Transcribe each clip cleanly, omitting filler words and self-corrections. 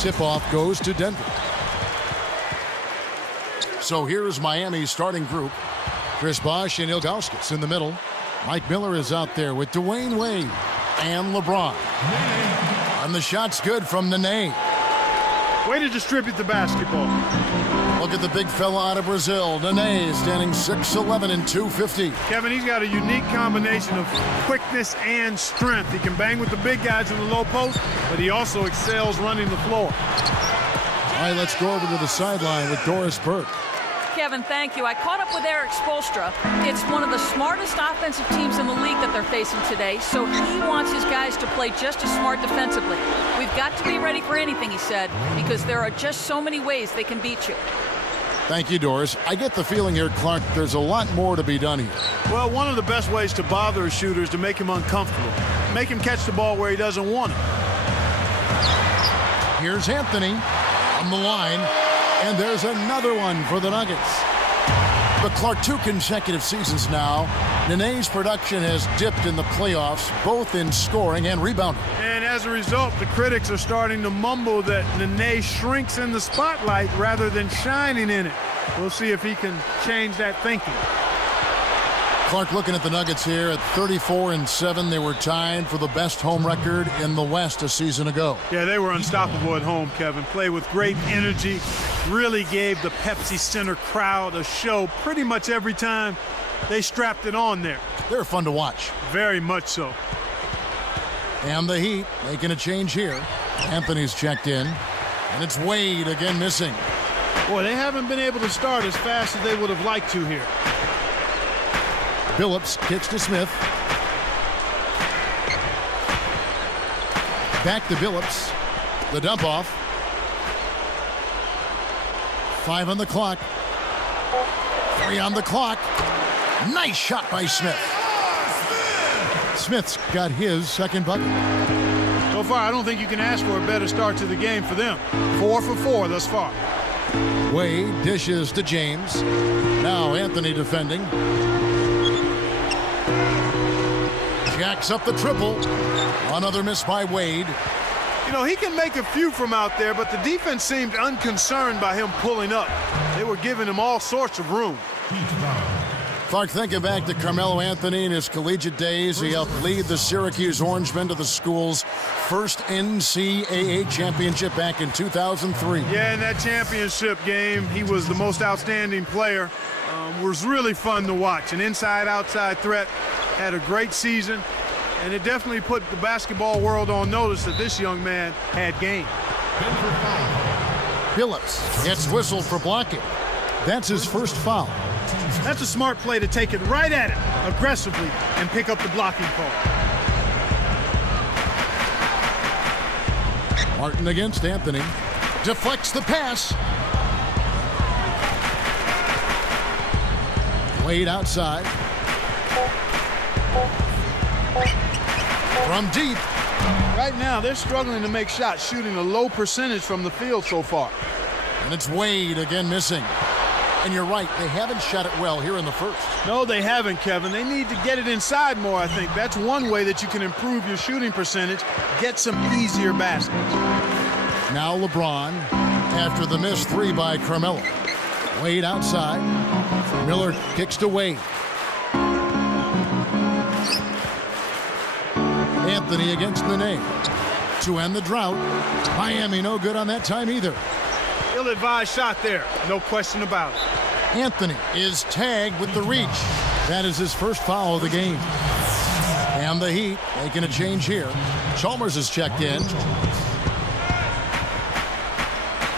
Tip-off goes to Denver. So here is Miami's starting group. Chris Bosh and Ilgauskas in the middle. Mike Miller is out there with Dwayne Wade and LeBron. And the shot's good from Nene. Way to distribute the basketball. Look at the big fella out of Brazil. Nene standing 6'11" and 250. Kevin, he's got a unique combination of quickness and strength. He can bang with the big guys in the low post, but he also excels running the floor. All right, let's go over to the sideline with Doris Burke. Kevin, thank you. I caught up with Eric Spoelstra. It's one of the smartest offensive teams in the league that they're facing today, so he wants his guys to play just as smart defensively. We've got to be ready for anything, he said, because there are just so many ways they can beat you. Thank you, Doris. I get the feeling here, Clark, there's a lot more to be done here. Well, one of the best ways to bother a shooter is to make him uncomfortable. Make him catch the ball where he doesn't want it. Here's Anthony on the line, and there's another one for the Nuggets. But Clark, 2 consecutive seasons now, Nene's production has dipped in the playoffs, both in scoring and rebounding. And as a result, the critics are starting to mumble that Nene shrinks in the spotlight rather than shining in it. We'll see if he can change that thinking. Clark, looking at the Nuggets here at 34-7, they were tied for the best home record in the West a season ago. Yeah, they were unstoppable at home, Kevin. Played with great energy, really gave the Pepsi Center crowd a show pretty much every time they strapped it on there. They're fun to watch. Very much so. And the Heat making a change here. Anthony's checked in, and it's Wade again missing. Boy, they haven't been able to start as fast as they would have liked to here. Phillips kicks to Smith. Back to Phillips. The dump off. 5 on the clock. 3 on the clock. Nice shot by Smith. Smith's got his second bucket. So far, I don't think you can ask for a better start to the game for them. 4 for 4 thus far. Wade dishes to James. Now Anthony defending. Jacks up the triple. Another miss by Wade. You know, he can make a few from out there, but the defense seemed unconcerned by him pulling up. They were giving him all sorts of room. Clark, thinking back to Carmelo Anthony in his collegiate days, he helped lead the Syracuse Orangemen to the school's first NCAA championship back in 2003. Yeah, in that championship game, he was the most outstanding player. Was really fun to watch. An inside-outside threat. Had a great season, and it definitely put the basketball world on notice that this young man had game. Phillips gets whistled for blocking. That's his first foul. That's a smart play to take it right at him aggressively and pick up the blocking call. Martin against Anthony. Deflects the pass. Wade outside. From deep. Right now, they're struggling to make shots, shooting a low percentage from the field so far. And it's Wade again missing. And you're right, they haven't shot it well here in the first. No, they haven't, Kevin. They need to get it inside more, I think. That's one way that you can improve your shooting percentage. Get some easier baskets. Now LeBron after the missed 3 by Carmelo. Wade outside. Miller kicks to Wade. Anthony against Nene. To end the drought. Miami no good on that time either. Ill-advised shot there. No question about it. Anthony is tagged with the reach. That is his first foul of the game. And the Heat making a change here. Chalmers is checked in.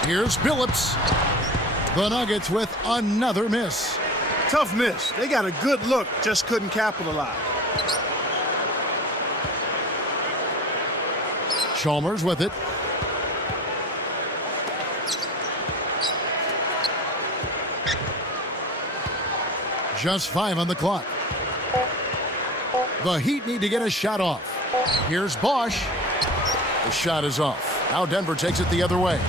Here's Phillips. The Nuggets with another miss. Tough miss. They got a good look, just couldn't capitalize. Chalmers with it. Just 5 on the clock. The Heat need to get a shot off. Here's Bosh. The shot is off. Now Denver takes it the other way.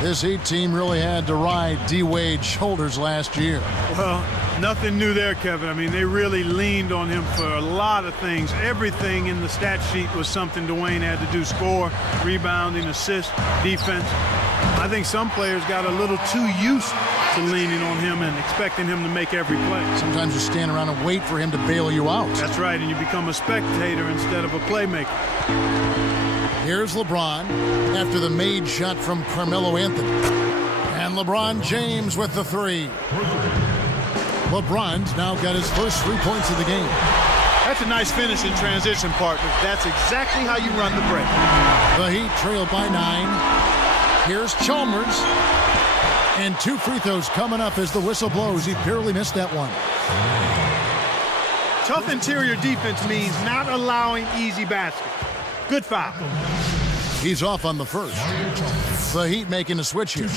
This Heat team really had to ride D-Wade's shoulders last year. Well, Nothing new there, Kevin. I mean, they really leaned on him for a lot of things. Everything in the stat sheet was something Dwayne had to do: score, rebounding, assist, defense. I think some players got a little too used to leaning on him and expecting him to make every play. Sometimes you stand around and wait for him to bail you out. That's right, and you become a spectator instead of a playmaker. Here's LeBron after the made shot from Carmelo Anthony. And LeBron James with the three. LeBron's now got his first 3 points of the game. That's a nice finish in transition, partner. That's exactly how you run the break. The Heat trail by 9. Here's Chalmers. And 2 free throws coming up as the whistle blows. He barely missed that one. Tough interior defense means not allowing easy baskets. Good foul. He's off on the first. The Heat making a switch here.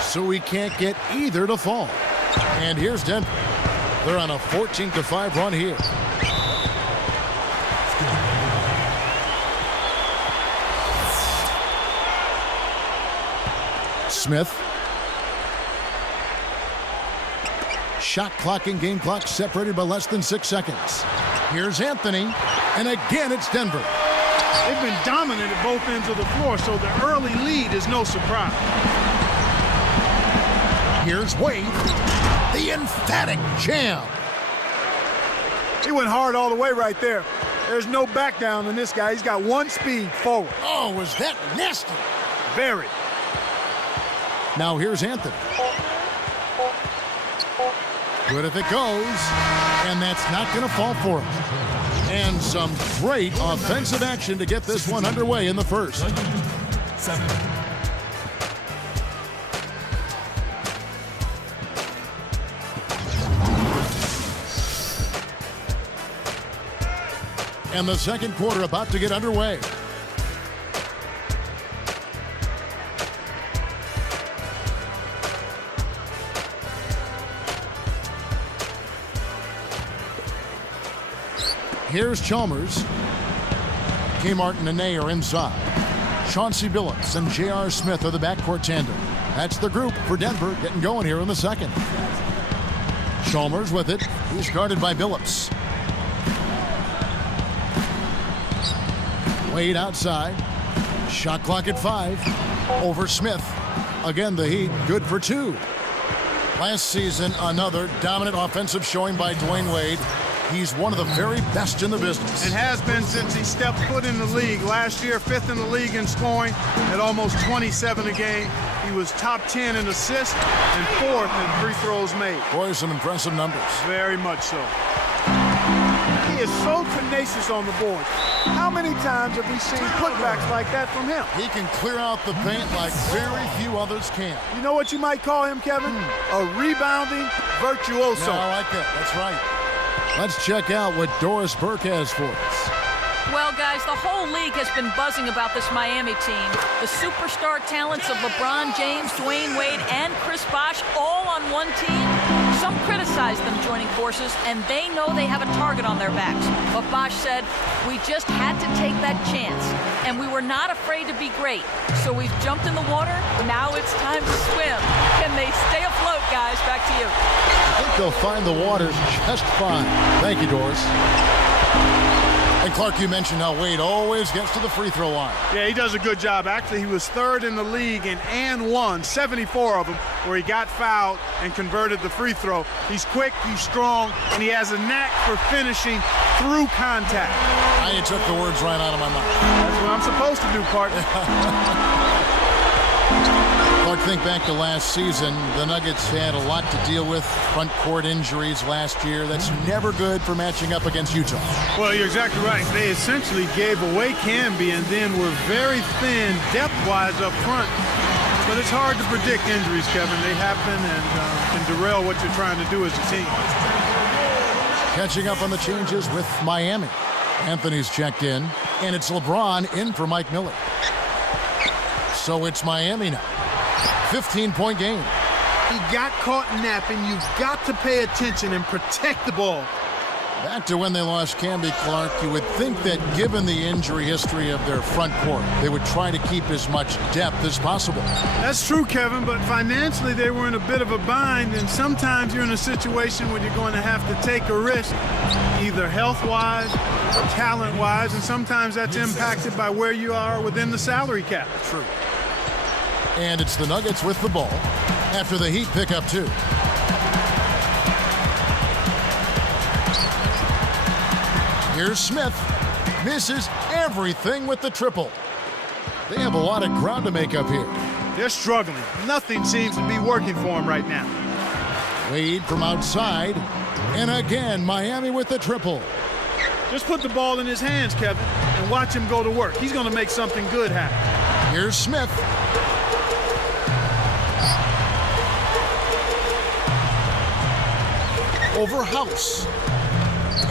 So he can't get either to fall. And here's Denver. They're on a 14-5 run here. Smith. Shot clock and game clock separated by less than 6 seconds. Here's Anthony, and again it's Denver. They've been dominant at both ends of the floor, so the early lead is no surprise. Here's Wade, the emphatic jam. He went hard all the way right there. There's no back down in this guy. He's got one speed forward. Oh, was that nasty? Very. Now here's Anthony. Good if it goes, and that's not going to fall for him. And some great offensive action to get this one underway in the first. 7. And the second quarter about to get underway. Here's Chalmers. Kmart and Nene are inside. Chauncey Billups and J.R. Smith are the backcourt tandem. That's the group for Denver getting going here in the second. Chalmers with it. He's guarded by Billups. Wade outside. Shot clock at 5. Over Smith. Again, the Heat good for 2. Last season, another dominant offensive showing by Dwayne Wade. He's one of the very best in the business. And has been since he stepped foot in the league. Last year, 5th in the league in scoring at almost 27 a game. He was top 10 in assists and 4th in free throws made. Boy, some impressive numbers. Very much so. He is so tenacious on the board. How many times have we seen putbacks like that from him? He can clear out the paint like very few others can. You know what you might call him, Kevin? A rebounding virtuoso. No, I like that. That's right. Let's check out what Doris Burke has for us. Well, guys, the whole league has been buzzing about this Miami team. The superstar talents of LeBron James, Dwayne Wade, and Chris Bosh all on one team. Some criticize them joining forces, and they know they have a target on their backs. But Bosh said, we just had to take that chance, and we were not afraid to be great. So we've jumped in the water. Now it's time to swim. Can they stay afloat, guys? Back to you. I think they'll find the waters just fine. Thank you, Doris. And Clark, you mentioned how Wade always gets to the free throw line. Yeah, he does a good job. Actually, he was 3rd in the league in and one, 74 of them, where he got fouled and converted the free throw. He's quick, he's strong, and he has a knack for finishing through contact. You took the words right out of my mouth. That's what I'm supposed to do, partner. Clark, think back to last season. The Nuggets had a lot to deal with. Front court injuries last year. That's never good for matching up against Utah. Well, you're exactly right. They essentially gave away Camby and then were very thin depth-wise up front. But it's hard to predict injuries, Kevin. They happen and can derail what you're trying to do as a team. Catching up on the changes with Miami. Anthony's checked in, and it's LeBron in for Mike Miller. So it's Miami now. 15-point game. He got caught napping. You've got to pay attention and protect the ball. Back to when they lost Camby Clark, you would think that given the injury history of their front court, they would try to keep as much depth as possible. That's true, Kevin, but financially they were in a bit of a bind, and sometimes you're in a situation where you're going to have to take a risk, either health-wise or talent-wise, and sometimes that's impacted by where you are within the salary cap. True. And it's the Nuggets with the ball after the Heat pick up 2. Here's Smith. Misses everything with the triple. They have a lot of ground to make up here. They're struggling. Nothing seems to be working for them right now. Wade from outside. And again, Miami with the triple. Just put the ball in his hands, Kevin, and watch him go to work. He's going to make something good happen. Here's Smith. Over House.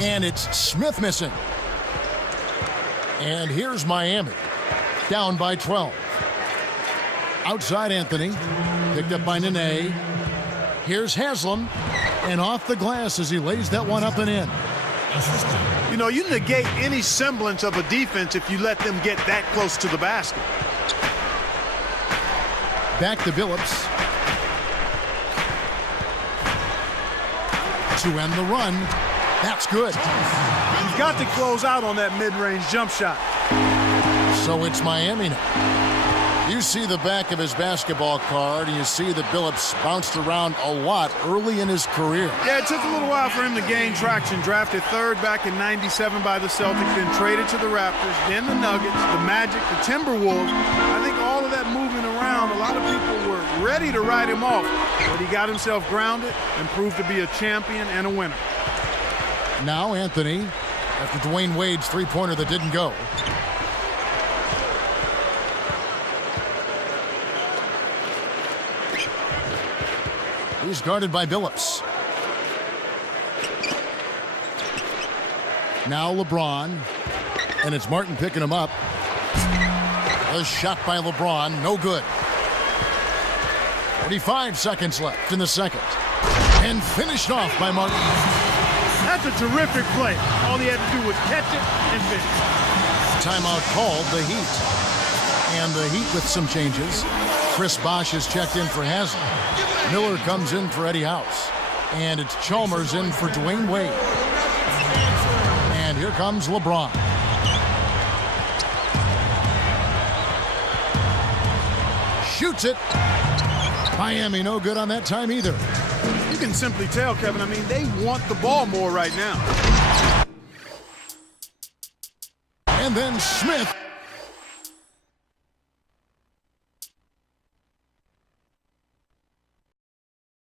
And it's Smith missing. And here's Miami, down by 12. Outside Anthony, picked up by Nene. Here's Haslam, and off the glass as he lays that one up and in. You know, you negate any semblance of a defense if you let them get that close to the basket. Back to Billups. To end the run. That's good. He's got to close out on that mid-range jump shot. So it's Miami now. You see the back of his basketball card, and you see that Billups bounced around a lot early in his career. Yeah, it took a little while for him to gain traction. Drafted 3rd back in '97 by the Celtics, then traded to the Raptors, then the Nuggets, the Magic, the Timberwolves. I think all of that moving around, a lot of people were ready to write him off, but he got himself grounded and proved to be a champion and a winner. Now Anthony, after Dwayne Wade's three-pointer that didn't go. He's guarded by Billups. Now LeBron, and it's Martin picking him up. A shot by LeBron, no good. 45 seconds left in the second. And finished off by Martin. That's a terrific play. All he had to do was catch it and finish. Timeout called, the Heat. And the Heat with some changes. Chris Bosh is checked in for Haslam. Miller comes in for Eddie House. And it's Chalmers in for Dwayne Wade. And here comes LeBron. Shoots it. Miami no good on that time either. You can simply tell, Kevin, I mean, they want the ball more right now. And then Smith